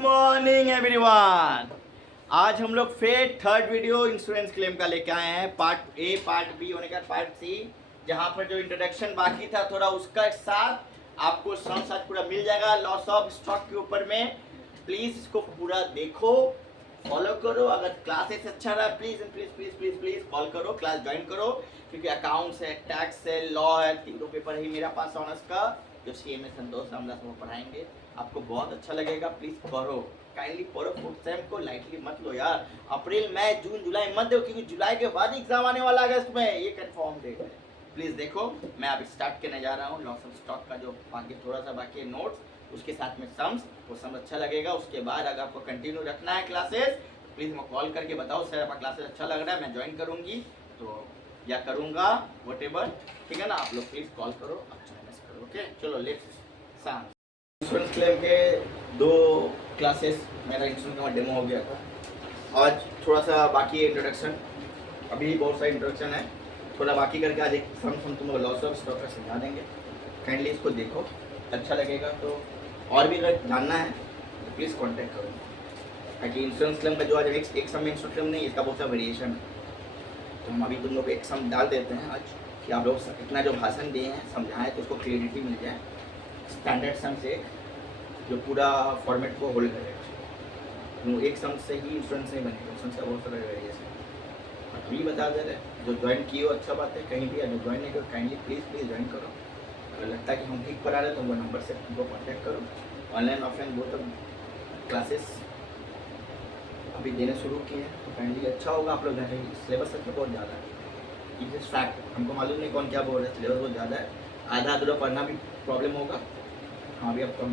Morning everyone. आज हम लोग फिर थर्ड वीडियो इंश्योरेंस क्लेम का लेके आए हैं। पार्ट ए, पार्ट बी होने का पार्ट सी, जहां पर जो इंट्रोडक्शन बाकी था थोड़ा उसका साथ आपको सम्स आज पूरा मिल जाएगा लॉस ऑफ स्टॉक के ऊपर में। प्लीज इसको पूरा देखो, फॉलो करो। अगर क्लासेस अच्छा रहा please please please please please call करो, क्लास ज्वाइन करो, क्योंकि अकाउंट्स है, टैक्स है, लॉ है, तीनों पेपर है मेरा पास ऑनर्स का जो CMA संतोष रामदास वो पढ़ाएंगे। आपको बहुत अच्छा लगेगा, प्लीज पढ़ो, काइंडली पढ़ो। फोर्थ सेम को लाइटली मत लो यार। अप्रैल मई जून जुलाई मत दो, क्योंकि जुलाई के बाद एग्जाम आने वाला अगस्त में, ये कंफर्म डेट है। प्लीज देखो, मैं अब स्टार्ट करने जा रहा हूँ लॉस ऑफ स्टॉक का जो बाकी थोड़ा सा बाकी है नोट्स, उसके साथ में सम्स। वो सम अच्छा लगेगा। उसके बाद अगर आपको कंटिन्यू रखना है क्लासेस, प्लीज मैं कॉल करके बताओ सर आपका क्लासेस अच्छा लग रहा है, मैं ज्वाइन करूंगी तो या करूंगा व्हाटएवर, ठीक है ना। आप लोग प्लीज कॉल करो, अच्छा करो, ओके। चलो लेट्स स्टार्ट। इंश्योरेंस क्लेम के 2 क्लासेस मेरा इंश्योरेंस का डेमो हो गया था। आज थोड़ा सा बाकी है इंट्रोडक्शन, अभी बहुत सारा इंट्रोडक्शन है, थोड़ा बाकी करके आज एक सम तुम लॉस ऑफ स्टॉक का समझा देंगे। काइंडली इसको देखो, अच्छा लगेगा तो। और भी अगर जानना है तो प्लीज़ कॉन्टैक्ट करो, ताकि इंश्योरेंस क्लेम का जो आज एक सम में इंश्योरेंस क्लेम नहीं, इसका बहुत सा वेरिएशन है। तो हम अभी तुम लोग एक सम डाल देते हैं आज, कि आप लोग इतना जो भाषण दिए हैं समझाएं तो उसको क्लियरिटी मिल जाए। स्टैंडर्ड सम से जो पूरा फॉर्मेट को होल्ड करेगा, एक सम से ही इंश्योरेंस नहीं बनेगा, इंश्योरेंस का बहुत सारा वेरिएशन। अभी बता दे रहे, जो ज्वाइन किए हो अच्छा बात है, कहीं भी जो ज्वाइन नहीं करो काइंडली प्लीज़ ज्वाइन करो। अगर लगता है कि हम ठीक करा रहे तो वो नंबर से हमको कॉन्टैक्ट करो। ऑनलाइन ऑफलाइन वो तो क्लासेस अभी देने शुरू किए हैं, तो काइंडली अच्छा होगा। आप लोग सिलेबस सच में बहुत ज़्यादा है, इट इज़ फैक्ट। हमको मालूम नहीं कौन क्या बोल रहा है, सिलेबस बहुत ज़्यादा है, आधा अधूरा पढ़ना भी प्रॉब्लम होगा। हाँ, अभी आपको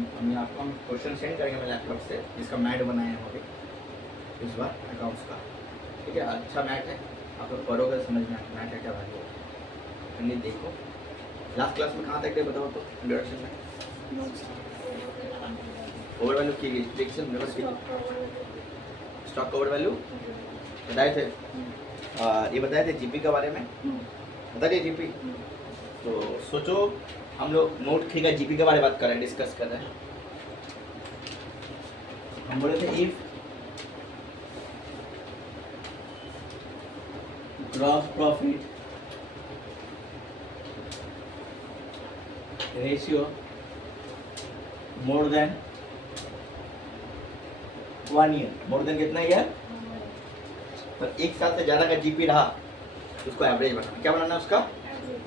हम क्वेश्चन सेंड करेंगे मेरे लैपटॉप से, जिसका मैट बनाए हैं अभी इस बार अकाउंट्स का, ठीक है। अच्छा मैट है, आप लोग पढ़ोगे समझ में मैट है क्या वैल्यू होगा। नहीं देखो लास्ट क्लास में कहाँ तक गए बताओ तो, इंट्रोडक्शन में ओवर वैल्यू की गई, स्टॉक ओवर वैल्यू बताए थे। ये बताए थे जीपी के बारे में, बता दिए जीपी। तो सोचो हम लोग नोट ठीक है जीपी के बारे में बात कर रहे हैं, डिस्कस कर रहे हैं। हम बोले थे if gross profit ratio more than 1 year, more then कितना ईयर, पर 1 साल से ज़्यादा का जीपी रहा उसको एवरेज बनाना। क्या बनाना उसका?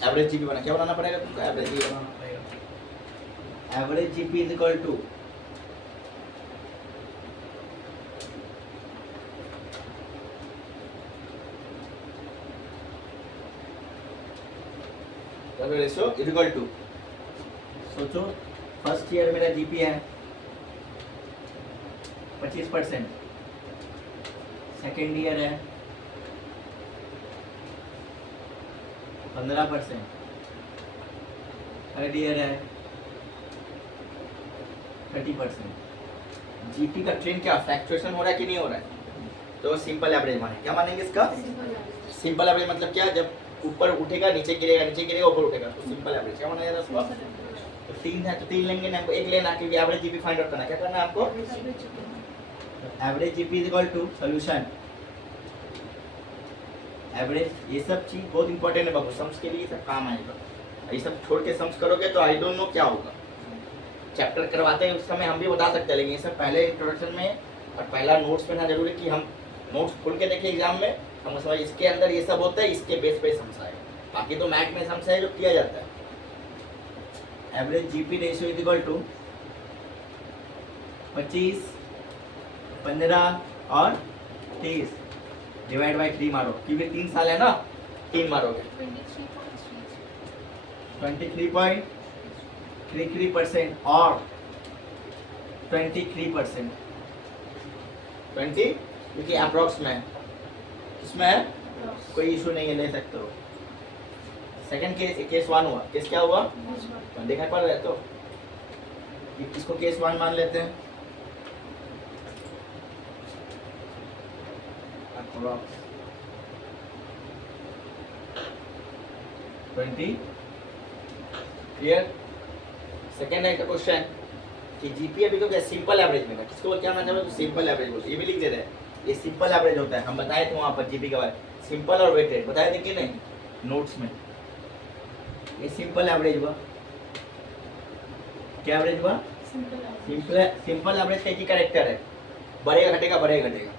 एवरेज जीपी बना। क्या बनाना पड़ेगा तुमको? एवरेज जीपी बनाना पड़ेगा। Average GP is equal to ratio is equal to, सोचो फर्स्ट ईयर मेरा जीपी है 25%, सेकेंड ईयर है 15%, थर्ड ईयर है 30%। जीपी का ट्रेंड क्या फ्लक्चुएशन हो रहा है कि नहीं हो रहा है? तो सिंपल एवरेज माने। क्या मानेंगे इसका? सिंपल एवरेज मतलब क्या? जब ऊपर उठेगा नीचे गिरेगा, नीचे गिरेगा ऊपर उठेगा, तो सिंपल एवरेज। क्या माना जाएगा उसको? तो 3 है तो 3 लेंगे ना, हमको 1 लेना, क्योंकि एवरेज जीपी फाइंड आउट करना। क्या करना है आपको? Average GP is equal to solution average. ये सब चीज बहुत इंपॉर्टेंट है बाबू, सम्स के लिए सब काम आएगा। ये सब छोड़ के सम्स करोगे तो आई डोंट नो क्या होगा। चैप्टर करवाते हैं उस समय हम भी बता सकते हैं, लेकिन ये सब पहले इंट्रोडक्शन में और पहला नोट्स में ना जरूरी कि हम नोट्स खोल के देखें एग्जाम में, हम समझ इसके अंदर ये सब होता है, इसके बेस पे सम्स आएगा। बाकी तो मैथ में सम्स है जो किया जाता है। Average GP ratio is equal to 25, 15 और 30 डिवाइड बाई 3 मारो, क्योंकि 3 साल है ना, 3 मारोगे 23.33% और 23%, 20 क्योंकि अप्रॉक्स में इसमें है, कोई इशू नहीं है, ले सकते हो। सेकंड केस 1 हुआ। केस क्या हुआ? देखा पड़ रहा है तो इसको केस 1 मान लेते हैं। Approx 20 clear. सेकेंड है क्वेश्चन कि जीपी अभी तो क्या सिंपल एवरेज में, किसको क्या होना चाहिए तो सिंपल एवरेज बोलते, ये भी लिख दे रहे हैं, ये सिंपल एवरेज होता है। हम बताए थे वहाँ पर जीपी के बारे में, सिंपल और वेटेड बताए थे कि नहीं नोट्स में। ये सिंपल एवरेज हुआ, क्या एवरेज हुआ, सिंपल एवरेज का एक ही कैरेक्टर है, बढ़ेगा घटेगा बढ़ेगा घटेगा,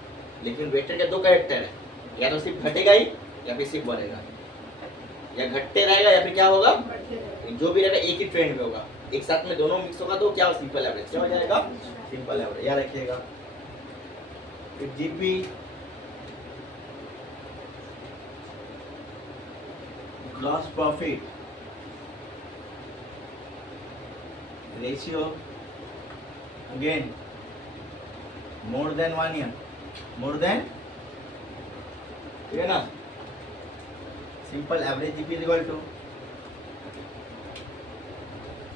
लेकिन वेटेड के दो कैरेक्टर है, या तो सिर्फ घटेगा ही या फिर सिर्फ बढ़ेगा, या घटते रहेगा या फिर क्या होगा, जो भी रहेगा एक ही ट्रेंड में होगा, एक साथ में दोनों मिक्स होगा तो क्या सिंपल एवरेज, क्या हो जाएगा सिंपल एवरेज, याद रखिएगा। फिर GP gross profit ratio again more than 1 year, more than, ठीक है ना, simple average GP is equal to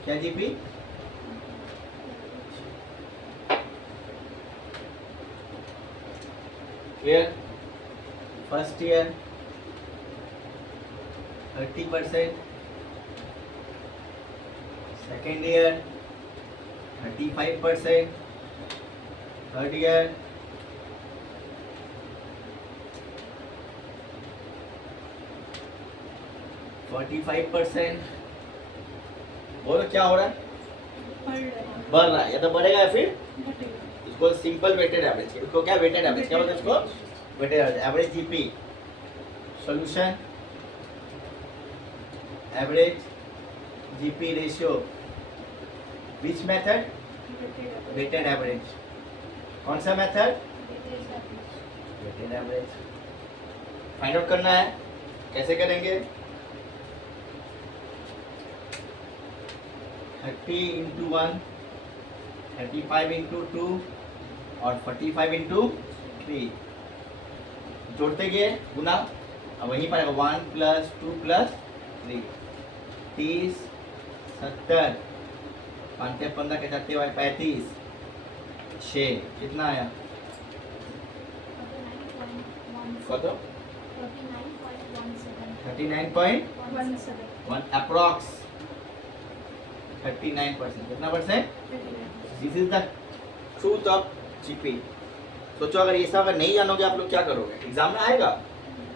क्या, GP clear, first year 30%, second year 35%, third year 45%। बोलो क्या हो रहा है, बढ़ रहा है, या तो बढ़ेगा या फिर इसको सिंपल वेटेड एवरेज, इसको क्या वेटेड एवरेज क्या बोलते हैं, इसको weighted average. Average GP solution average GP ratio which method, weighted average, कौन सा method, weighted average. Find out करना है, कैसे करेंगे, 30 इंटू 1, 35 इंटू 2 और 45 इंटू 3, जोड़ते गए गुना, अब वहीं पर 1 प्लस 2 प्लस 3, 30 70 5 15 के 7 35 6, कितना आया, कत 39.1 अप्रॉक्स 39%, कितना percent, this is the truth of GP. सोचो अगर ये सब अगर नहीं जानोगे आप लोग क्या करोगे, एग्जाम में आएगा,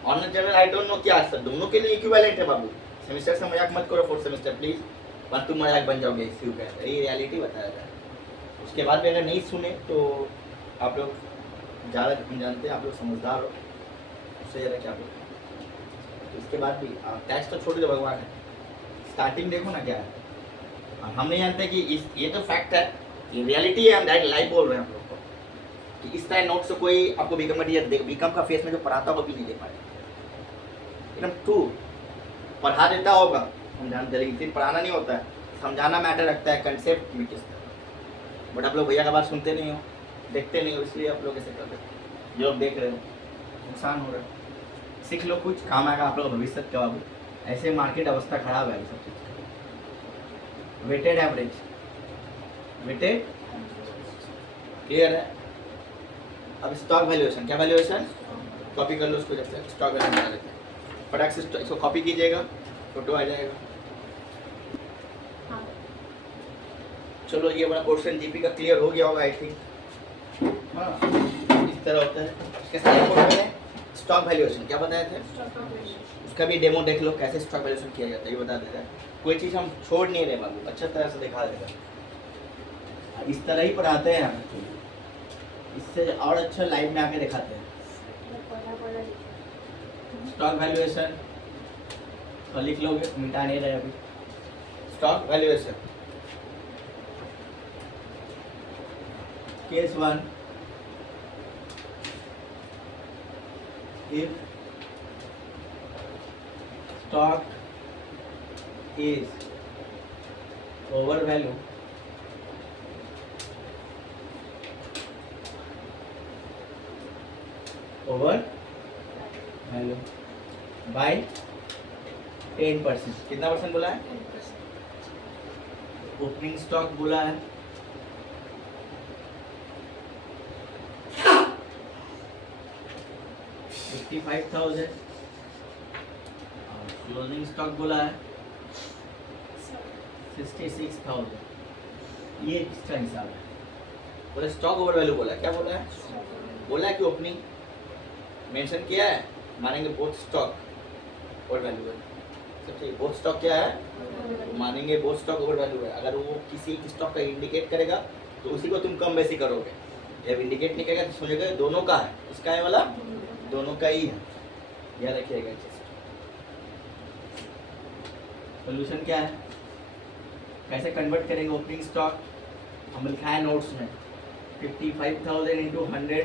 honour general I don't know क्या आंसर, दोनों के लिए इक्विवेलेंट है बाबू, सेमेस्टर से मजाक मत करो, फोर्थ सेमेस्टर प्लीज, पर तुम मजाक बन जाओगे इसी का, ये रियलिटी बताया जाए। उसके बाद भी अगर नहीं सुने तो आप लोग ज़्यादा जानते हैं, आप लोग समझदार हो, उससे ज़्यादा क्या बोलते। इसके बाद भी टैक्स तो छोड़ दो भगवान है, स्टार्टिंग देखो ना क्या है, हम नहीं जानते कि ये तो फैक्ट है, ये रियलिटी है, हम डायरेक्ट लाइव बोल रहे हैं आप लोग को कि इस तरह नोट से कोई आपको बीकम का टीचर, बीकम का फेस में जो पढ़ाता होगा भी नहीं दे पाए, एकदम ट्रू पढ़ा देता होगा, हम जानते, लेकिन सिर्फ पढ़ाना नहीं होता है, समझाना मैटर रखता है, कंसेप्ट में किस तरह, बट आप लोग भैया का बात सुनते नहीं हो, देखते नहीं हो, इसलिए आप लोग ऐसे कर रहे हो, जो आप देख रहे हो नुकसान हो रहा है। सीख लो, कुछ काम आएगा आप लोग भविष्य का बाबू, ऐसे मार्केट अवस्था खराब है सब चीज़। वेटेड एवरेज, वेटेड क्लियर है। अब स्टॉक वैल्यूएशन, क्या वैल्यूएशन, कॉपी कर लो उसको, जब तक स्टॉक वैल्यूएशन बना लेते हैं, फटाक से इसको कॉपी कीजिएगा, फोटो आ जाएगा। चलो ये बड़ा क्वेश्चन जीपी का क्लियर हो गया होगा आई थिंक, हाँ इस तरह होता है। इसके साथ क्वेश्चन है स्टॉक वैल्यूएशन, क्या बताए थे, उसका भी डेमो देख लो कैसे स्टॉक वैल्यूएशन किया जाता है, ये बता देता है, कोई चीज़ हम छोड़ नहीं रहे बाबू, अच्छा तरह से दिखा देगा, इस तरह ही पढ़ाते हैं हम, इससे और अच्छा लाइव में आके दिखाते हैं। स्टॉक वैल्यूएशन तो लिख लोगे, मिटा नहीं रहे अभी। Stock valuation case 1, if stock is overvalued by 10%, कितना परसेंट बोला है, ओपनिंग स्टॉक बोला है 55,000, क्लोजिंग स्टॉक बोला है 66,000, ये इसका हिसाब है। बोले स्टॉक ओवर वैल्यू बोला, क्या बोला है? बोला है कि ओपनिंग मेंशन किया है, मानेंगे बोथ स्टॉक ओवर वैल्यू है। सब ठीक, बोथ स्टॉक क्या है? मानेंगे बोथ स्टॉक ओवर वैल्यू है। अगर वो किसी स्टॉक का इंडिकेट करेगा तो उसी को तुम कम बेसी करोगे। जब इंडिकेट नहीं करेगा तो सोचेगा दोनों का है, इसका है वाला दोनों का ही है। याद रखिएगा। सोल्यूशन क्या है, कैसे कन्वर्ट करेंगे ओपनिंग स्टॉक? हम लिखा है नोट्स में 55,000 इंटू 100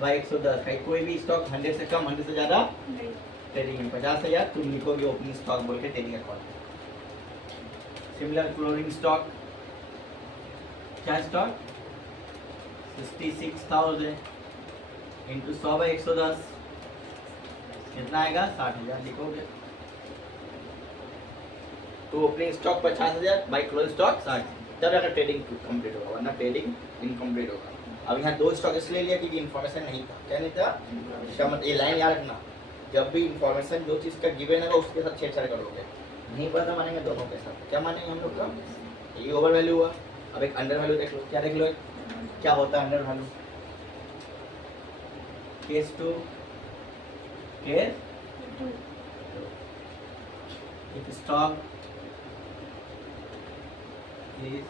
बाई 110 है। कोई भी स्टॉक 100 से कम 100 से ज़्यादा ट्रेडिंग में 50,000 तुम लिखोगे ओपनिंग स्टॉक बोल के trading account. Similar closing stock, क्या स्टॉक 66,000 इंटू 100 बाई 110 कितना आएगा? 60,000 लिखोगे। तो opening stock 50,000 by closing stock 60, तब अगर ट्रेडिंग कंप्लीट होगा, वरना ट्रेडिंग इनकम्प्लीट होगा। अब यहाँ दो स्टॉक इसलिए लिया क्योंकि इन्फॉर्मेशन नहीं था। क्या नहीं था? इसका मतलब ये लाइन याद रखना, जब भी इन्फॉर्मेशन जो चीज़ का गिवन है उसके साथ छेड़छाड़ करोगे। नहीं पता मानेंगे दोनों के साथ। क्या मानेंगे हम लोग का? ये ओवर वैल्यू हुआ। अब एक अंडर वैल्यू देख लो। क्या देख लो? क्या होता है under value? Case 2 case if stock is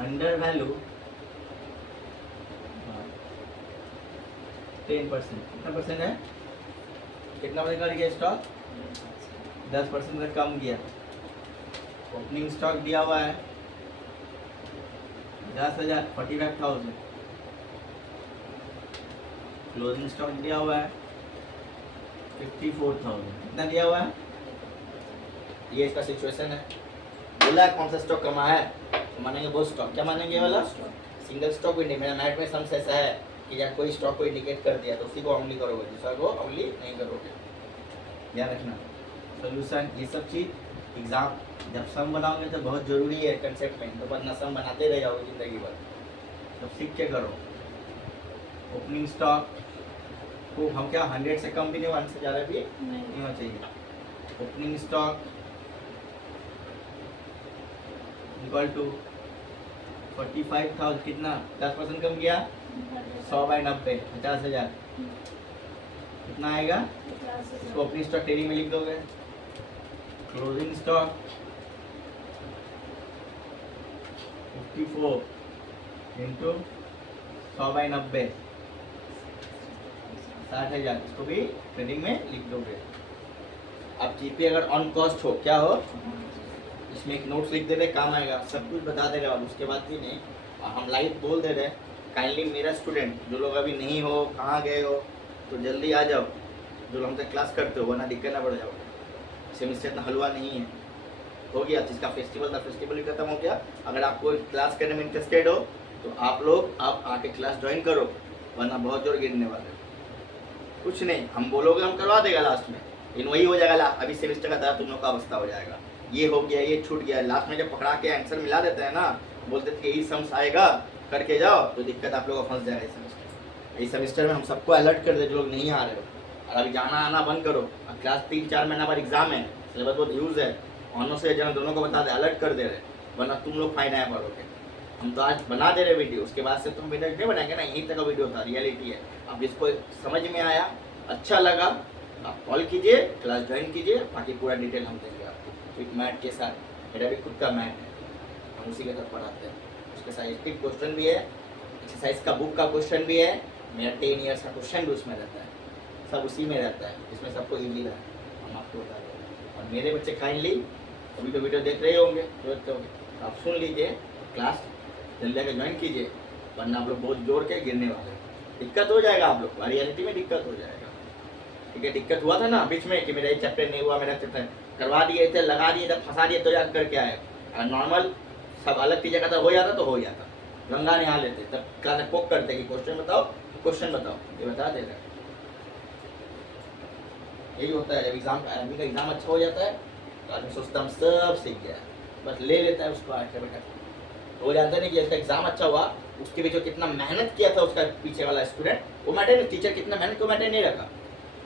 under value 10%। कितना परसेंट है? कितना परसेंट कर गया स्टॉक? 10% से कम गया। ओपनिंग स्टॉक दिया हुआ है 10,000 45,000। क्लोजिंग स्टॉक दिया हुआ है 54,000। कितना दिया हुआ है? ये इसका सिचुएशन है। बोला कौन सा स्टॉक कमा है तो मानेंगे वो स्टॉक। क्या मानेंगे वाला? Single stock indicate. मेरा मैथ में सम्स ऐसा है कि या कोई स्टॉक को इंडिकेट कर दिया तो उसी को ओनली करोगे, दूसरा को ओनली नहीं करोगे। ध्यान रखना। सोल्यूशन ये सब चीज़ एग्जाम जब सम बनाओगे तो बहुत ज़रूरी है कंसेप्ट में, तो वरना सम बनाते रह जाओगे ज़िंदगी भर। तो सीख के करो। ओपनिंग स्टॉक को हम क्या 100 से कम भी नहीं, 1 से ज़्यादा भी नहीं होना चाहिए। ओपनिंग स्टॉक इक्वल टू 45,000 कितना 10% कम किया 100 बाई 90 50,000 कितना आएगा? इसको ओपनिंग स्टॉक ट्रेडिंग में लिख दोगे। क्लोजिंग स्टॉक 54 इंटू 100 बाई 90 60,000 इसको भी ट्रेडिंग में लिख दोगे। अब जीपी अगर ऑन कॉस्ट हो क्या हो, इसमें एक नोट्स लिख दे रहे, काम आएगा। सब कुछ बता दे रहे और उसके बाद भी नहीं, और हम लाइव बोल दे रहे काइंडली मेरा स्टूडेंट जो लोग अभी नहीं हो, कहाँ गए हो तो जल्दी आ जाओ, जो लोग हमसे क्लास करते हो, वरना दिक्कत ना पड़ जाओगे। सेमिस्टर इतना हलवा नहीं है। हो गया जिसका फेस्टिवल था फेस्टिवल भी खत्म हो गया। अगर आपको क्लास करने में इंटरेस्टेड हो तो आप लोग आप आके क्लास ज्वाइन करो, वरना बहुत जोर गिरने वाले। कुछ नहीं, हम बोलोगे हम करवा देगा लास्ट में, लेकिन वही हो जाएगा। अभी सेमिस्टर का था तुम लोग का अवस्था हो जाएगा, ये हो गया ये छूट गया। लास्ट में जब पकड़ा के आंसर मिला देते हैं ना, बोलते थे यही सम्स आएगा करके जाओ, तो दिक्कत आप लोगों को फंस जाएगा। इस सेमिस्टर में हम सबको अलर्ट कर दे जो लोग नहीं आ रहे हो, और अभी जाना आना बंद करो। अब क्लास 3-4 महीना बाद एग्जाम है, सिलेबस बहुत यूज है, ऑनर्स से जन दोनों को बता दे, अलर्ट कर दे रहे, वरना तुम लोग फाइन आया पड़ोगे। हम तो आज बना दे रहे वीडियो, उसके बाद से तुम वीडियो नहीं बनाएंगे ना, यहीं तक का वीडियो था, रियलिटी है। अब जिसको समझ में आया, अच्छा लगा, आप कॉल कीजिए, क्लास ज्वाइन कीजिए, बाकी पूरा डिटेल हम देंगे आपको विथ मैथ के साथ। मेरा भी खुद का मैथ है, हम उसी के साथ पढ़ाते हैं। उसके साथ स्क्रिप्ट क्वेश्चन भी है, एक्सरसाइज का बुक का क्वेश्चन भी है, मेरा 10 ईयर्स का क्वेश्चन भी उसमें रहता है, सब उसी में रहता है, इसमें सबको ईजी रहा है, हम आपको बता दें। और मेरे बच्चे काइंडली अभी तो वीडियो देख रहे होंगे, देखते होंगे, आप सुन लीजिए, क्लास जल्दी आकर ज्वाइन कीजिए, वरना आप लोग बहुत जोर के गिरने वाले हैं, दिक्कत हो जाएगा आप लोग, रियलिटी में दिक्कत हो जाएगा। ठीक है, दिक्कत हुआ था ना बीच में कि मेरा ये चैप्टर नहीं हुआ, मेरा चैप्टर करवा दिए थे, लगा दिए, जब फंसा दिए तो याद करके आए। नॉर्मल सब अलग की जगह हो जाता तो हो जाता, गंगा नहा लेते, तब क्लास में पोक करते कि क्वेश्चन बताओ, क्वेश्चन बताओ, ये बता दे रहे। यही होता है जब एग्जाम का आदमी का एग्जाम अच्छा हो जाता है तो आदमी सोचता हम सब सीख गया, बस ले लेता है उसको आके बेटा। तो वो जानता नहीं कि उसका एग्जाम अच्छा हुआ, उसके भी जो कितना मेहनत किया था उसका पीछे वाला स्टूडेंट, वो मैटर नहीं, टीचर कितना मेहनत को मैटर नहीं रखा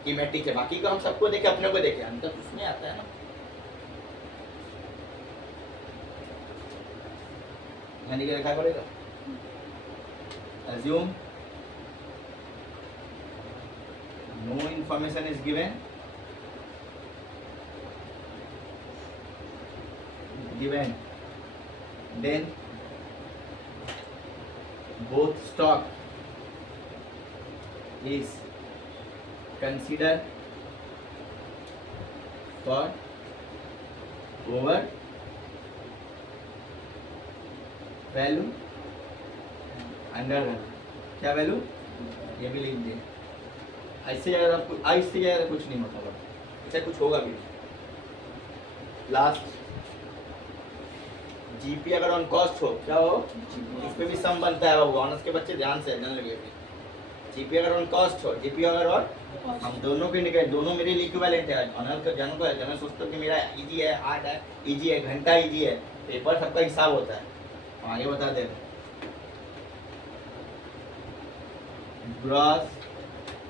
कि मैं टीचर, बाकी को हम सबको देखे अपने को देखे, अंतर उसमें आता है ना। यानी कि लिखा पड़ेगा assume no information is given then both stock is considered for over value under value, क्या वैल्यू ये भी लिख दिए। ऐसे ज़्यादा कुछ नहीं होता, बट ऐसा कुछ होगा भी। लास्ट जीपी अगर ऑन कॉस्ट हो, क्या हो इस पे भी सम बनता है बाबू, ऑनर्स के बच्चे ध्यान से जान लगे। जीपी अगर ऑन कॉस्ट हो, जीपी अगर और हम दोनों के निकले, दोनों मेरे लिए इक्विवेलेंट है। ऑनर का जन को है, जन सोचता हूँ कि मेरा इजी है, हार्ड है, इजी है, घंटा इजी है, पेपर सबका हिसाब होता है। आगे बता दे, gross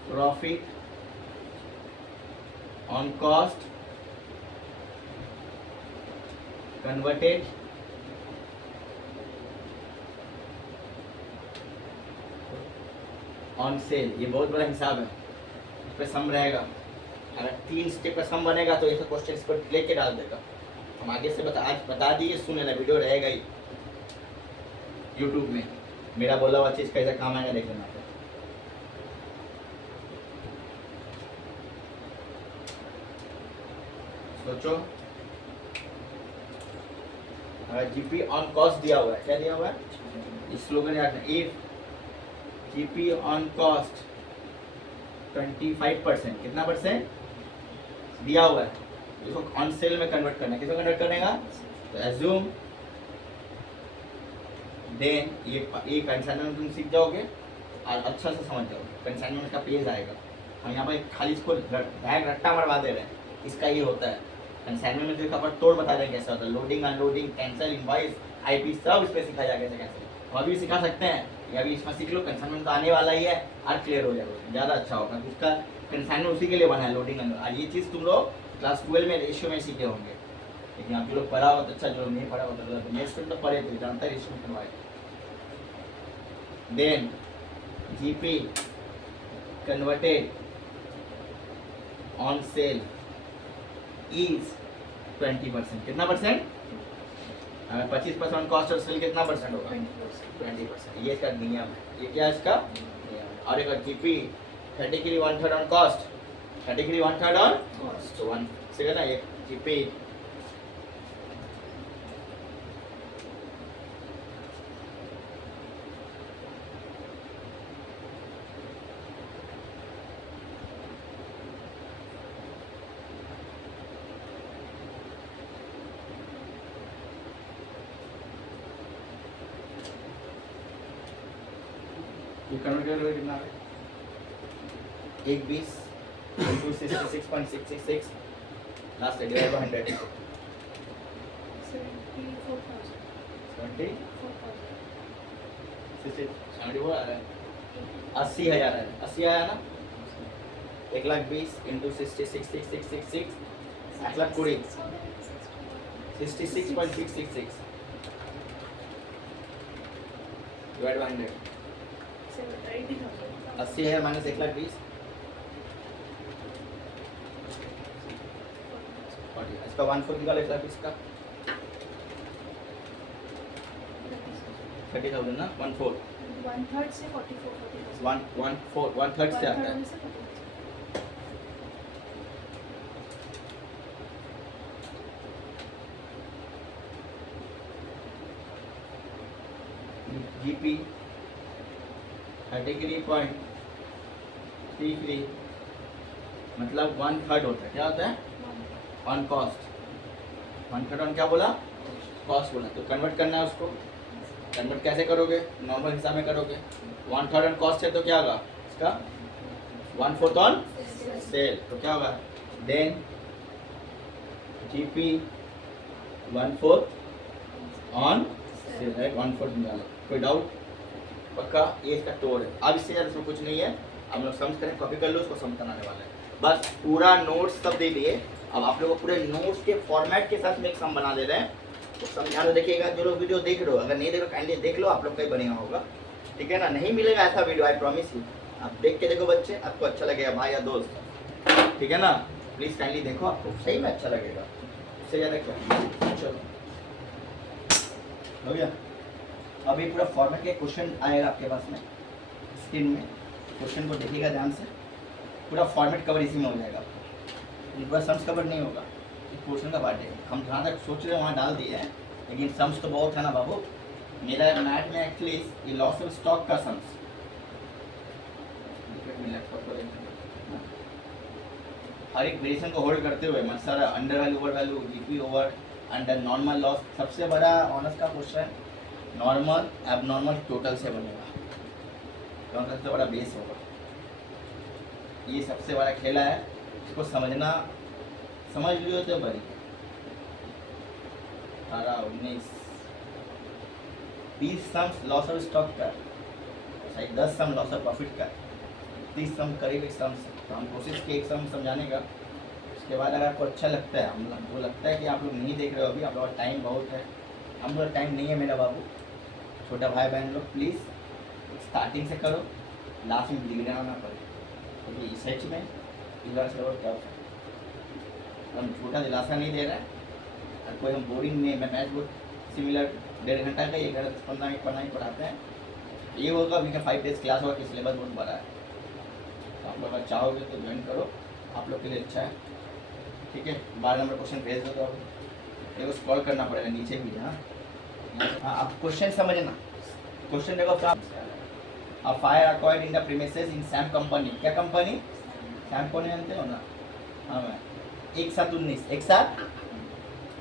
profit on cost converted on sale. ये बहुत बड़ा हिसाब है, इस पे सम रहेगा। अगर 3 स्टेप का सम बनेगा तो ऐसा क्वेश्चन इस पर लेके डाल देगा। हम आगे से आज बता दिए, सुन लेना, वीडियो रहेगा ही यूट्यूब में। मेरा बोला हुआ चीज़ कैसा काम आएगा देख लेना। सोचो, अगर जीपी ऑन कॉस्ट दिया हुआ है, क्या दिया हुआ है, इस स्लोगन याद है, इफ जीपी ऑन कॉस्ट 25%, कितना परसेंट दिया हुआ है, इसको ऑन सेल में कन्वर्ट करना है। किसको कन्वर्ट करेगा, तो एज्यूम देन ये कंसाइनमेंट तुम सीख जाओगे और अच्छा से समझ जाओगे। कंसाइनमेंट का पेज आएगा, हम यहाँ पर खाली इसको रट्टा मरवा दे रहे हैं, इसका ये होता है। कंसाइनमेंट में खबर तोड़ बता रहे हैं कैसा होता है, loading unloading, cancel, invoice, IP, सब इस पर सिखाया जाएगा कैसे। हम अभी सिखा सकते हैं, या अभी इसमें सीख लो। कंसाइनमेंट तो आने वाला ही है और क्लियर हो जाएगा, ज़्यादा अच्छा होगा। उसका कंसाइनमेंट उसी के लिए बना है, लोडिंग अनलोडिंग। ये चीज़ तुम लोग क्लास 12 में रेशियो में सीखे होंगे, लेकिन आप जो लोग पढ़ा हो तो अच्छा, जो नहीं पढ़ा हो तो नेक्स्ट तो पढ़े थे, जानता है रेशियो में करवाए। Then GP converted on sale is 20%। कितना परसेंट, 25% कॉस्ट और सेल कितना परसेंट होगा, 20%। ये इसका नियम है, ये क्या है इसका नियम। और एक GP 33 1/3 on cost, 33 1/3 on cost, 1 से कहना ये जीपी ये कन्वर्ट करोगे कितना है, 1/20 into 66.666 लास्ट डिवाइड बाय 100, 74 आ रहा है, 80,000 है, 80 आया ना। 1,20,000 into 66.666 1,20,000, 66.666 डिवाइड बाय 100, 80,000 माइनस 1,20,000, इसका 1/4 निकालो, 1,20,000 का 30,000 ना, 1/4 1/3 से 44 1/4 से आता है। जीपी 33.33 मतलब 1/3 होता है। क्या होता है, ऑन कॉस्ट, 1/3 ऑन क्या बोला, कॉस्ट बोला। तो कन्वर्ट करना है उसको, कन्वर्ट कैसे करोगे, नॉर्मल हिसाब में करोगे। 1/3 ऑन कॉस्ट है तो क्या होगा इसका, 1/4 ऑन सेल, तो क्या होगा, then GP 1/4 on sale, right, 1/4 निकालो। कोई डाउट, पक्का ये इसका तोड़ है। अब इससे ज़्यादा इसमें कुछ नहीं है, हम लोग समझ करें, कॉपी कर लो, उसको समझ कराने वाला है। बस पूरा नोट्स सब दे दिए। अब आप लोगों को पूरे नोट्स के फॉर्मेट के साथ में एक सम बना दे रहे हैं, तो समझाना देखिएगा, जो लोग वीडियो देख रहे हो, अगर नहीं देख रहे हो काइंडली देख लो, आप लोग का ही बढ़िया होगा, ठीक है ना। नहीं मिलेगा ऐसा वीडियो, आई प्रॉमिस यू। आप देख के देखो बच्चे, आपको अच्छा लगेगा भाई या दोस्त, ठीक है ना। प्लीज काइंडली देखो, आपको सही में अच्छा लगेगा, उससे ज़्यादा क्या। चलो हो गया। अब ये पूरा फॉर्मेट के क्वेश्चन आएगा आपके पास में स्क्रीन में, क्वेश्चन को देखिएगा ध्यान से, पूरा फॉर्मेट कवर इसी में हो जाएगा आपको, पूरा सम्स कवर नहीं होगा, इस पोर्शन का पार्ट है। हम जहाँ तक सोच रहे हैं वहाँ डाल दिए हैं, लेकिन सम्स तो बहुत है ना बाबू। मेरा मैथ में एक्चुअली ये लॉस ऑफ स्टॉक का सम्स, हर एक वेरिएशन को होल्ड करते हुए मतलब सारा under value, over value, GP over under, normal loss, सबसे बड़ा ऑनर्स का क्वेश्चन नॉर्मल एबनॉर्मल टोटल से बनेगा, तो सबसे बड़ा बेस होगा। ये सबसे बड़ा खेला है, इसको समझना, समझ लियो तो बड़ी 18, 19, 20 सम्स लॉस ऑफ स्टॉक का, 10 सम लॉस ऑफ प्रॉफिट का, 30 सम करीब एक सम। तो हम कोशिश किए एक सम समझाने का। उसके बाद अगर आपको अच्छा लगता है, हमको लगता है कि आप लोग नहीं देख रहे हो अभी, आप लोग टाइम बहुत है, हम लोग टाइम नहीं है मेरा बाबू, छोटा भाई बहन लोग प्लीज़ स्टार्टिंग से करो, लास्ट में बिगड़ना ना पड़े, क्योंकि सच में इधर से और क्या हम छोटा दिलासा नहीं दे रहे हैं, और कोई हम बोरिंग नहीं, मैं मैथ बुक सिमिलर 1.5 घंटा का 1 घंटा 15 मिनट पढ़ना ही पढ़ाते हैं। ये होगा अभी का 5 डेज क्लास होगा कि सिलेबस बहुत बड़ा है, तो आप लोग अगर चाहोगे तो ज्वाइन करो, आप लोग के लिए अच्छा है, ठीक है। 12 नंबर क्वेश्चन भेज दो, तो आप एक स्क्रॉल करना पड़ेगा नीचे भी, हाँ हाँ। आप क्वेश्चन समझना, क्वेश्चन देखो क्या, a fire acquired in the premises in Sam company, क्या कंपनी, सैम कौन जानते हो ना, हाँ मैं 1/7/19, एक साथ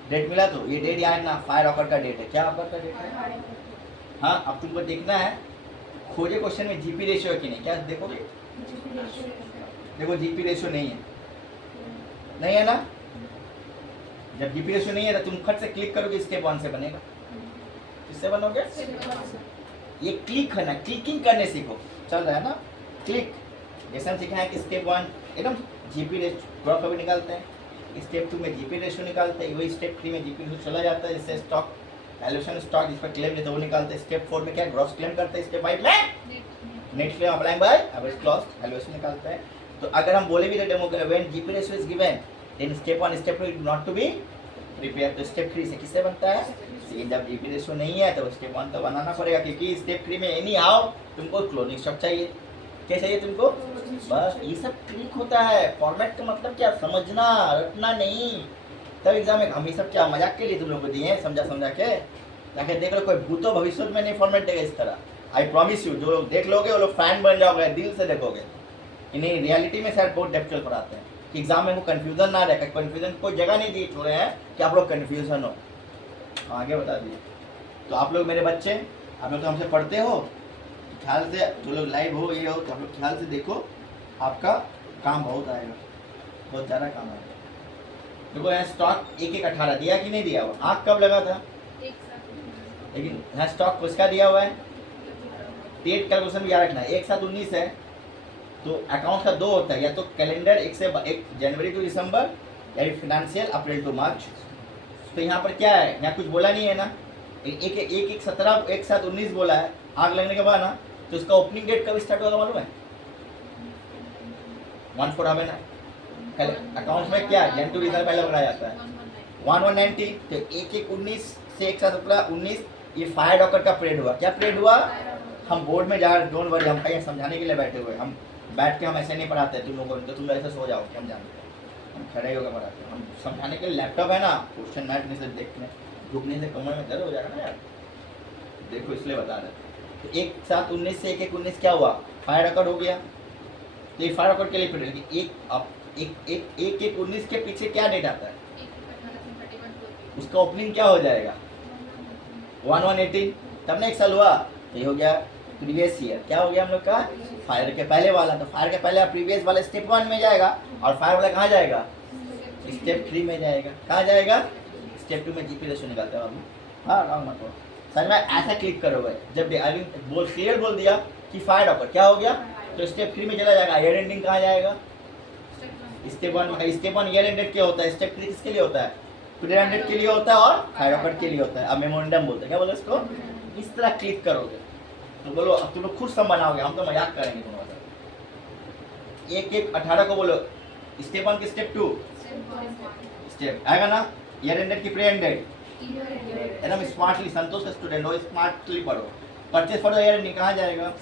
डेट मिला, तो ये डेट याद ना, फायर ऑकर का डेट है, क्या ऑकर का डेट है, हाँ। अब तुमको देखना है, खोजे क्वेश्चन में जीपी रेशियो है कि नहीं, क्या देखोगे, देखो जीपी रेशियो नहीं है, नहीं है ना। जब जीपी रेशियो नहीं है तो तुम खट से क्लिक करोगे, स्टेप 1 से बनेगा, किससे बनोगे, ये क्लिक है ना, क्लिकिंग करने सीखो, चल रहा है ना क्लिक। जैसे हम सीखा है कि स्टेप 1 एकदम जीपी रेशियो ग्रॉस कभी निकालते हैं, स्टेप 2 में जीपी रेशियो निकालते हैं, वही स्टेप 3 में जीपी रेशियो चला जाता है, जिससे स्टॉक वैल्यूएशन स्टॉक जिस पर क्लेम लेते हैं वो निकालते हैं। स्टेप 4 में क्या ग्रॉस क्लेम करते हैं, स्टेप 5 में net claim applying by average clause valuation निकालते हैं। तो अगर हम बोले भी तो demo when GP ratio is given then step 1 step 2 not to be prepare, तो स्टेप 3 से किससे बनता है, जब जीपी रेशियो नहीं है तो स्टेप 1 तो बनाना पड़ेगा, क्योंकि स्टेप 3 में एनी हाउ तुमको क्लोजिंग स्टॉक चाहिए, क्या चाहिए तुमको, बस ये सब क्लिक होता है। फॉर्मेट का मतलब क्या, समझना रटना नहीं, तब एग्जाम में हम ये सब क्या मजाक के लिए तुम लोग को दिए हैं, समझा के, ताकि देख लो कोई भूतो भविष्य में नहीं फॉर्मेट देगा इस तरह। आई प्रॉमिस यू, जो लोग देख लोगे वो लोग फैन बन जाओगे, दिल से देखोगे। इन्हें रियलिटी में शायद बहुत डेप्थ पढ़ाते हैं कि एग्जाम में वो कन्फ्यूजन ना रहे, कन्फ्यूजन कोई जगह नहीं दी छोड़े हैं कि आप लोग कन्फ्यूजन हो, आगे बता दिए। तो आप लोग मेरे बच्चे, आप लोग तो हमसे पढ़ते हो, ख्याल से जो लोग लाइव हो ये हो, तो आप लोग ख्याल से देखो, आपका काम बहुत आएगा, बहुत ज़्यादा काम आएगा। देखो यहाँ स्टॉक 1/18 दिया कि नहीं दिया हुआ, आँख कब लगा था, लेकिन यहाँ स्टॉक किसका दिया हुआ है, डेट कैलकुलेशन भी याद रखना है, 1/7/19 है, तो अकाउंट का 2 होता है, या तो कैलेंडर 1 जनवरी टू दिसंबर, या फिनेंशियल अप्रैल टू मार्च। तो यहाँ पर क्या है, यहाँ कुछ बोला नहीं है ना, 1/17 बोला है, आग लगने के बाद ना, तो उसका ओपनिंग डेट कब स्टार्ट होगा मालूम है, 1/4 हमें ना, अकाउंट में क्या जन टू रिजल्ट पहले बनाया जाता है 1/190, तो 1/1/19 से 1/7/19 ये फायर डॉकर का पीरियड हुआ, क्या पीरियड हुआ, हम बोर्ड में जा रहे, डोंट वरी, हम कहीं समझाने के लिए बैठे हुए, हम बैठ के हम ऐसे नहीं पढ़ाते तुम लोगों को, तो तुम ऐसे सो जाओ, हम जानते हैं, हम खड़े होकर पढ़ाते हैं, हम समझाने के लिए लैपटॉप है ना, क्वेश्चन मैट से देखने झुकने से कमर में दर्द हो जाएगा ना यार, देखो इसलिए बता रहे। तो 1/7/19 से 1/1/19 क्या हुआ, फायर डॉकर हो गया, तो ये फायर डॉकर के लिए पीरियड 1/1/19 के पीछे क्या डेट आता है, उसका ओपनिंग क्या हो जाएगा 1/1/18, तब ना 1 साल हुआ, तो ये हो गया प्रीवियस ईयर, क्या हो गया हम लोग का, फायर के पहले वाला, तो फायर के पहले प्रीवियस वाला स्टेप 1 में जाएगा, और फायर वाला कहाँ जाएगा, स्टेप 3 में जाएगा, कहाँ जाएगा, स्टेप 2 में जीपी रेशियो निकालते हैं बाबू, हाँ राउंड मतलब सर में ऐसा क्लिक करोगे, जब बोल क्लियर बोल दिया कि फायर डॉकर क्या हो गया, तो स्टेप 3 में चला जाएगा, ईयर एंडिंग कहाँ जाएगा, स्टेप 1 ईयर एंडेड क्या होता है, स्टेप 3 किसके लिए होता है, प्री-हंड्रेड के लिए होता है और थायरॉकेट के लिए होता है। अब मेमोरेंडम बोलते हैं, क्या बोले इसको? इस तरह क्लिक करोगे तो बोलो, अब तुम लोग खुद सम बनाओगे, हम तो मजाक करेंगे तुम्हारे साथ। एक एक 18 को बोलो, स्टेप 1 की स्टेप 2 स्टेप आएगा ना? ईयर एंडेड की प्री-हंड्रेड, एकदम स्मार्टली, संतोष का स्टूडेंट हो, स्मार्टली पढ़ो। Purchase for the year ending कहाँ जाएगा?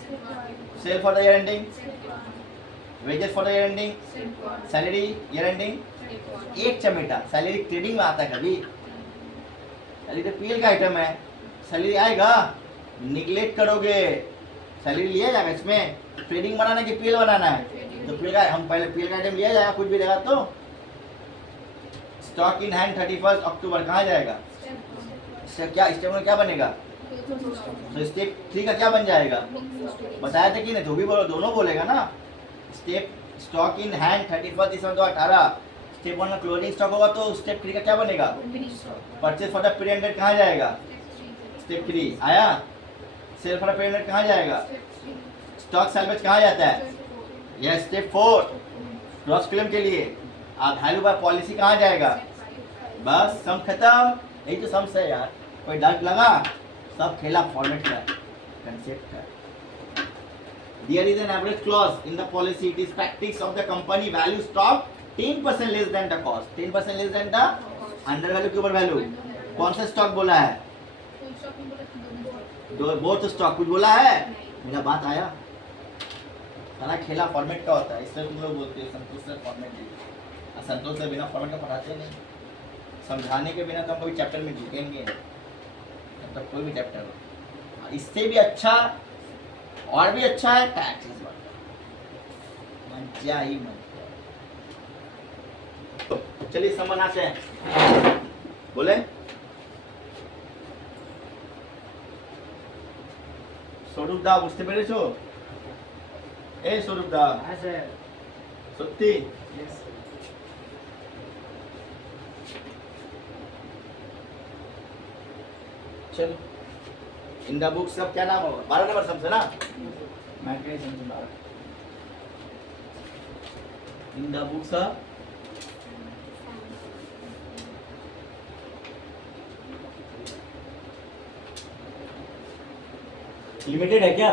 Sale for the year ending, wages for the year ending, salary year ending. एक चमेटा सैलरी ट्रेडिंग में आता है कभी? सैलरी तो पीएल का आइटम है, सैलरी आएगा? निगलेक्ट करोगे, सैलरी लिया जाएगा इसमें? ट्रेडिंग बनाना कि पीएल बनाना है? तो पीएल का, हम पहले पीएल का आइटम लिया जाएगा, कुछ भी देगा तो। स्टॉक इन हैंड 31 अक्टूबर कहाँ जाएगा? क्या स्टेप में क्या बनेगा? तो स्टेप 3 का क्या बन जाएगा? बताया था कि नहीं? तो भी बोलो, दोनों बोलेगा ना। Step stock in hand 31 December 2018, step 1 में क्लोजिंग स्टॉक होगा तो स्टेप 3 का क्या बनेगा? परचेज फॉर द प्री-हंड्रेड कहाँ जाएगा? स्टेप 3 आया। सेल फॉर द प्री-हंड्रेड कहाँ जाएगा? स्टॉक सैल्वेज कहाँ जाता है? यह स्टेप 4 क्रॉस क्लेम के लिए। आप वैल्यू बाय पॉलिसी कहाँ जाएगा? बस सम खत्म। यही तो सम्स है यार, कोई डाउट लगा? सब खेला फॉर्मेट का, कंसेप्ट का। There is an average clause in the policy. It is practice of the company value stock 10% less than the cost. 10% less than the under value के ऊपर वैल्यू। कौन सा स्टॉक बोला है? बोथ स्टॉक कुछ बोला है? मेरा बात आया? सारा खेला फॉर्मेट का होता है, इसलिए तुम लोग बोलते हो संतोष सर फॉर्मेट दीजिए। संतोष सर बिना फॉर्मेट का पढ़ाते नहीं, समझाने के बिना तो हम कभी चैप्टर में झुकेंगे तो कोई भी चैप्टर हो। इससे भी अच्छा और भी अच्छा है टैक्स, मजा ही मजा। चलिए सम बनाते हैं, बोले स्वरूप दा बुझते পেরেছো? ए स्वरूप दा, हाँ सर। সত্যি? यस। चलो इन द बुक सब क्या नाम होगा? 12 नंबर सम से ना? मैं कहीं समझ पा रहा। इन द बुक सब लिमिटेड है क्या?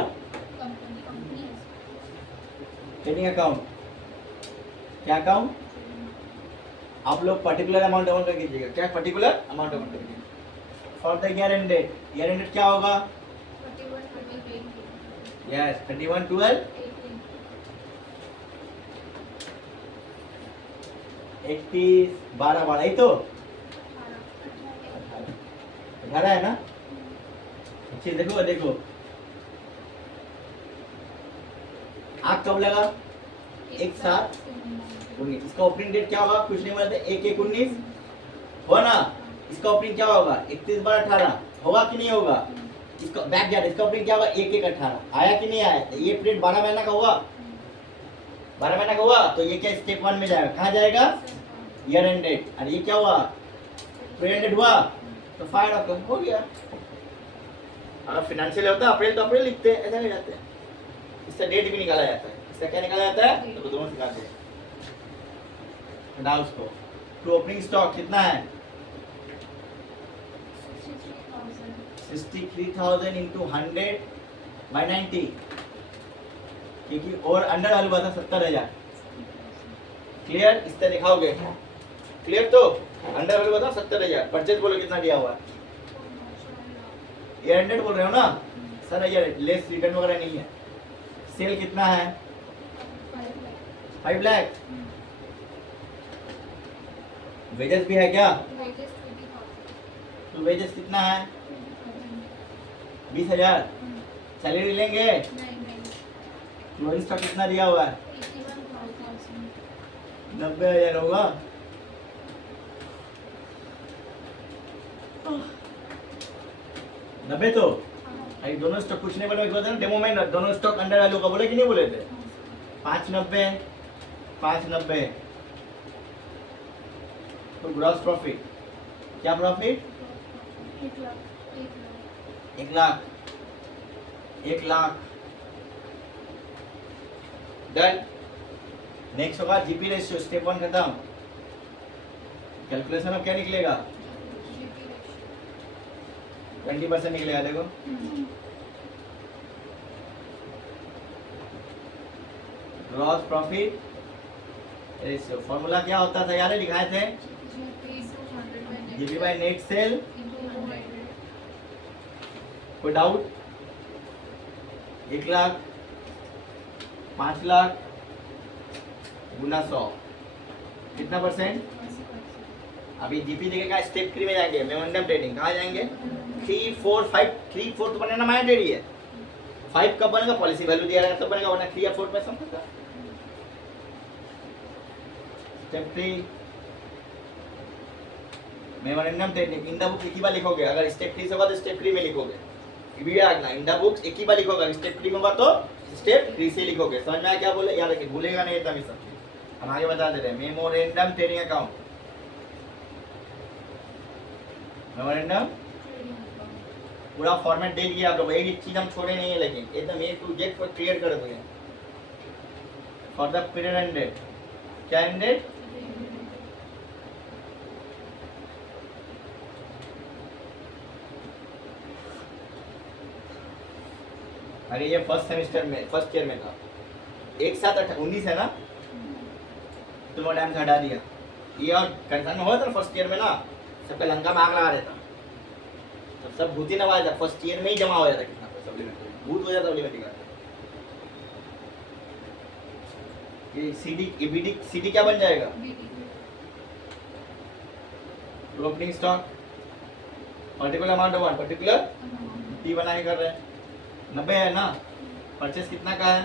ट्रेडिंग अकाउंट, क्या अकाउंट? आप लोग पर्टिकुलर अमाउंट अमाउंट कर कीजिएगा। क्या पर्टिकुलर अमाउंट अमाउंट कर कीजिएगा? For the year ended, year ended क्या होगा? यस 31 12 31 12 12 ही तो 18 है ना? अच्छे देखो देखो, आग कब लगा? एक साथ 19। इसका ओपनिंग डेट क्या होगा? कुछ नहीं बोला था, 1/1/19 हो ना? इसका ओपनिंग क्या होगा? 31/12/18 होगा कि नहीं होगा? इसका बैक जाए, इसका ओपनिंग क्या होगा? 1/1/18 आया कि नहीं आया? तो ये पीरियड 12 महीना का हुआ, 12 महीना का हुआ तो ये क्या स्टेप 1 में जाएगा? कहाँ जाएगा? Year ended. और ये क्या हुआ? प्री एंडेड हुआ तो फाइंड आउट हो गया। अगर फाइनेंशियल होता है अप्रैल तो अप्रैल लिखते हैं, ऐसा नहीं जाते हैं। इससे डेट भी निकाला जाता है। इससे क्या निकाला जाता है? तो दोनों सिखाते हैं। हटाओ उसको। तो ओपनिंग स्टॉक कितना है? 63,000 into 100/90, क्योंकि और अंडर वैल्यू बता 70,000। क्लियर? इस तरह दिखाओगे। क्लियर? तो अंडर वैल्यू बता 70,000। परचेज बोलो कितना दिया हुआ है? ये 100 बोल रहे हो ना सर? ये लेस रिटर्न वगैरह नहीं है। सेल कितना है? 5 लाख। वेजेस भी है क्या? तो वेजेस कितना है? 20,000। सैलरी लेंगे? क्लोजिंग स्टॉक कितना दिया हुआ है? 90,000 होगा। नब्बे तो अरे दोनों स्टॉक कुछ नहीं बोले, ना डेमो में दोनों स्टॉक अंडर वैल्यू का बोले कि नहीं बोले थे? 590 590 तो ग्रॉस प्रॉफिट क्या? Profit 1 lakh 1 lakh. Done. Next होगा जीपी रेशियो, स्टेप 1 खत्म। कैलकुलेशन अब क्या निकलेगा? 20% निकलेगा देखो। ग्रॉस प्रॉफिट रेशियो फॉर्मूला क्या होता था यार, लिखाए थे जीपी बाय नेट सेल। कोई डाउट? 1 लाख 5 लाख गुना 100 कितना परसेंट? अभी जीपी देखेगा स्टेप 3 में जाएंगे, मेमोरेंडम ट्रेडिंग कहाँ जाएंगे? 3 4 5 3 4 तो बनेगा मैंडेटरी है, 5 कब बनेगा? पॉलिसी वैल्यू दिया रहेगा तब बनेगा, वरना 3 या 4 में समझता। Step 3 memorandum trading in the book एक ही बार लिखोगे, अगर स्टेप 3 से होगा तो स्टेप 3 में लिखोगे। ये रखना इन द बुक्स एक ही बार लिखोगे, स्टेप 3 में होगा तो स्टेप 3 से लिखोगे। समझ में आया क्या बोले? याद रखिए, भूलेगा नहीं तभी सब चीज। हम आगे बता दे रहे हैं मेमोरेंडम ट्रेडिंग अकाउंट, मेमोरेंडम पूरा फॉर्मेट दे दिया आप लोग, एक चीज हम छोड़े नहीं है, लेकिन एकदम ए टू जेड पर क्लियर कर दोगे। फॉर द पीरियड एंडेड, क्या एंडेड? अरे ये फर्स्ट सेमेस्टर में फर्स्ट ईयर में था, एक साथ 19 है ना, तुम टाइम से हटा दिया। ये और कंसर्न में हुआ था फर्स्ट ईयर में ना, सबका लंका में आग लगा देता, सब भूती नवा जाता, फर्स्ट ईयर में ही जमा हो जाता, कितना सप्लीमेंट्री भूत हो जाता सप्लीमेंट्री का। ये सीडी ईबीडी सीडी क्या बन जाएगा? Opening stock particular amount of particular T बना के कर रहे हैं, 90 है ना। परचेस कितना का है?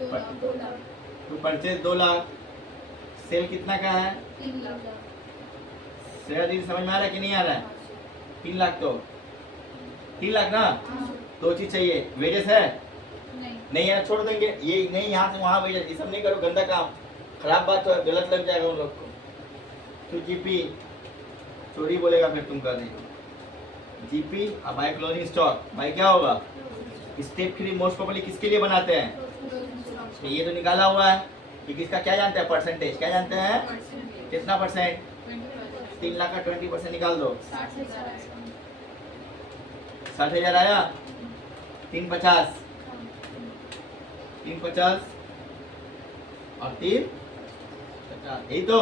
2 लाख तो परचेस 2 लाख, सेल कितना का है? 3 लाख शेयर डील समझ में आ रहा है कि नहीं आ रहा है? 3 लाख तो 3 लाख ना। दो चीज चाहिए, वेजेस है नहीं है, छोड़ देंगे ये नहीं, यहाँ से वहाँ वेजेस, ये सब नहीं करो, गंदा काम, खराब बात है, गलत लग जाएगा उन लोग को। तो जीपी चोरी बोलेगा फिर तुम कर रही हो। जीपी अब बाय क्लोजिंग स्टॉक, भाई क्या होगा? स्टेप 3 मोस्ट प्रोबेबली किसके लिए बनाते हैं? तो ये तो निकाला हुआ है कि किसका क्या जानते हैं? परसेंटेज क्या जानते हैं? कितना परसेंट? 3 लाख का 20% निकाल दो, 60,000 आया। 350 और 350, यही तो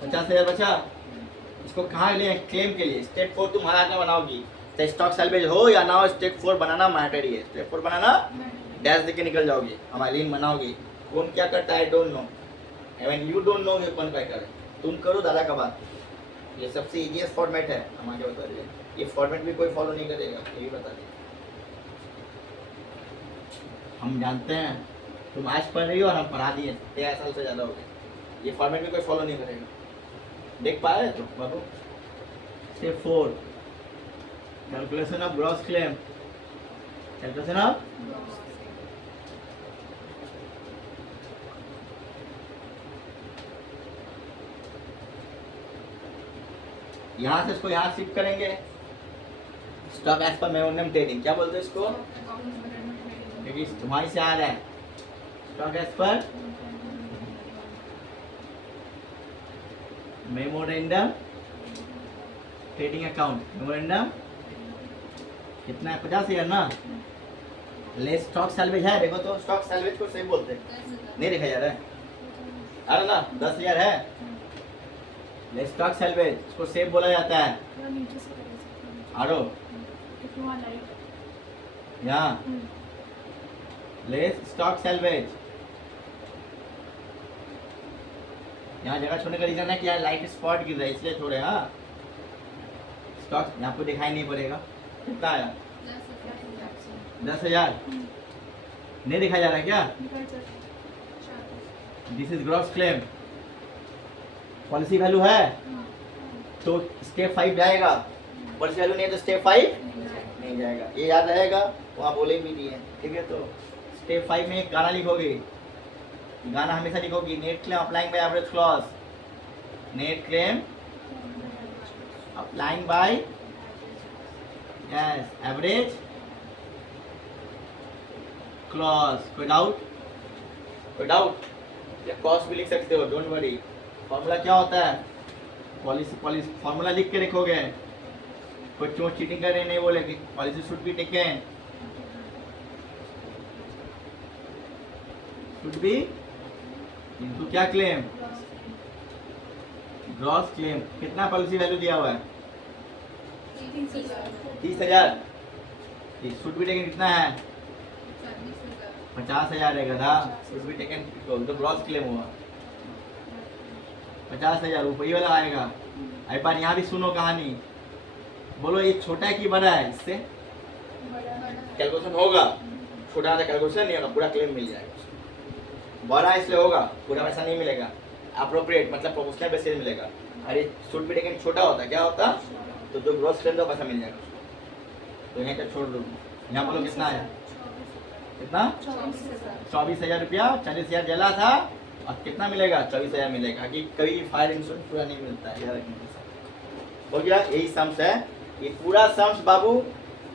50,000 बचा। इसको कहाँ ले? क्लेम के लिए। स्टेप 4 तुम हाथ में बनाओगी, चाहे स्टॉक सैल्वेज हो या ना हो, स्टेप 4 बनाना मैंडेटरी है। स्टेप 4 बनाना, डैश देके निकल जाओगी, हमारी लीन बनाओगी। कौन क्या करता है don't know, even you don't know ये कौन क्या करे, तुम करो दादा का बात। ये सबसे इजीएस्ट फॉर्मेट है, हम आगे बता रहे हैं। ये फॉर्मेट भी कोई फॉलो नहीं करेगा, ये भी बता दें। हम जानते हैं तुम आज पढ़ रही हो और हम पढ़ा दिए 13 साल से ज़्यादा हो गए, ये फॉर्मेट भी कोई फॉलो नहीं करेगा। देख पा रहे हो तो बाबू? Step 4 calculation of gross claim, calculation of यहाँ से इसको यहाँ शिफ्ट करेंगे। Stock as per memorandum trading क्या बोलते हैं इसको? क्योंकि तुम्हारी से आ रहा है stock as per memorandum trading account. Memorandum कितना है? 50,000 ना। ले स्टॉक सैल्वेज है, देखो तो स्टॉक सैल्वेज को सही बोलते हैं, नहीं देखा जा रहा है, अरे ना 10,000 है। ले स्टॉक सैल्वेज इसको सेव बोला जाता है। आरो यहाँ ले स्टॉक सैल्वेज, यहाँ जगह छोड़ने का रीजन है कि यहाँ लाइट स्पॉट गिर रहा है इसलिए छोड़े। हाँ स्टॉक यहाँ आपको दिखाई नहीं पड़ेगा। कितना आया? 10,000 नहीं दिखाया जा रहा है क्या? This is gross claim. Policy value है तो स्टेप 5 जाएगा, पॉलिसी वैल्यू नहीं है तो स्टेप 5 नहीं जाएगा, ये याद रहेगा, वहाँ बोले भी नहीं है। ठीक है, तो स्टेप 5 में एक गाना लिखोगे, गाना हमेशा लिखोगी net claim applying by average clause, net claim applying by yes average clause. कोई डाउट? कोई डाउट? या कॉस्ट भी लिख सकते हो, डोंट वरी। फॉर्मूला क्या होता है? पॉलिसी फॉर्मूला लिख के लिखोगे, बच्चों चीटिंग कर रहे नहीं बोले कि policy should be taken, should be into क्या क्लेम, ग्रॉस क्लेम। कितना पॉलिसी वैल्यू दिया हुआ है? 30,000। शुड बी टेकन कितना है? 50,000 है गधा। शुड बी टेकन तो ग्रॉस क्लेम हुआ 50,000 रुपये वाला आएगा। एक बार यहाँ भी सुनो कहानी, बोलो ये छोटा है कि बड़ा है? इससे कैलकुलेशन होगा, छोटा है कैलकुलेशन नहीं होगा, पूरा क्लेम मिल जाएगा। बड़ा इसलिए होगा, पूरा पैसा नहीं मिलेगा, अप्रोप्रिएट मतलब प्रोपोर्शनल बेसिस मिलेगा। अरे शुड बी टेकन छोटा होता क्या होता? तो जो ग्रॉस क्लेम का पैसा मिल जाएगा उसको। तो यहाँ तक छोड़ दो, यहाँ बोलो कितना है? कितना? 24,000 रुपया। 40,000 जला था और कितना मिलेगा? 24,000 मिलेगा। कि कभी फायर इंश्योरेंस पूरा नहीं मिलता है, याद रखना। हो गया, यही सम्स है। ये पूरा सम्स बाबू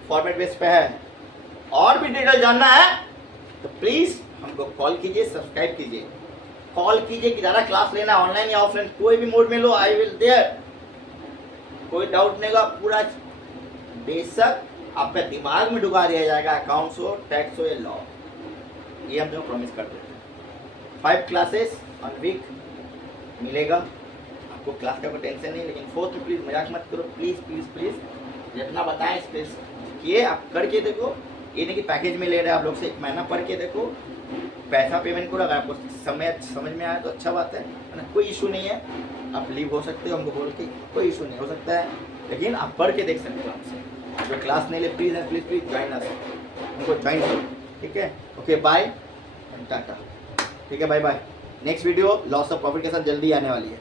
फॉर्मेट बेस पे है। और भी डिटेल जानना है तो प्लीज हमको कॉल कीजिए, सब्सक्राइब कीजिए, कॉल कीजिए कि ज़्यादा क्लास लेना ऑनलाइन या ऑफलाइन कोई भी मोड में लो, आई विल देयर। कोई डाउट नहीं होगा, पूरा बेशक आपके दिमाग में ढुका दिया जाएगा, अकाउंट्स हो, टैक्स हो या लॉ, ये हम तुम्हें प्रॉमिस कर देते हैं। 5 क्लासेस ऑन वीक मिलेगा आपको, क्लास का कोई टेंशन नहीं। लेकिन 4th में प्लीज़ मजाक मत करो, प्लीज़ प्लीज़ प्लीज़, जितना बताएं स्पेस किए आप करके देखो। ये नहीं कि पैकेज में ले रहे हैं आप लोग से, 1 महीना पढ़ के देखो, पैसा पेमेंट करो। अगर आपको समझ में आया तो अच्छा बात है ना, कोई इशू नहीं है। आप लीव हो सकते हो हमको बोल के, कोई इशू नहीं हो सकता है, लेकिन आप पढ़ के देख सकते हो आपसे। जो क्लास नहीं ले please please please join us, उनको ज्वाइन करो, ठीक है? Okay bye, tata. ठीक है, bye bye. Next video loss of profit के साथ जल्दी आने वाली है।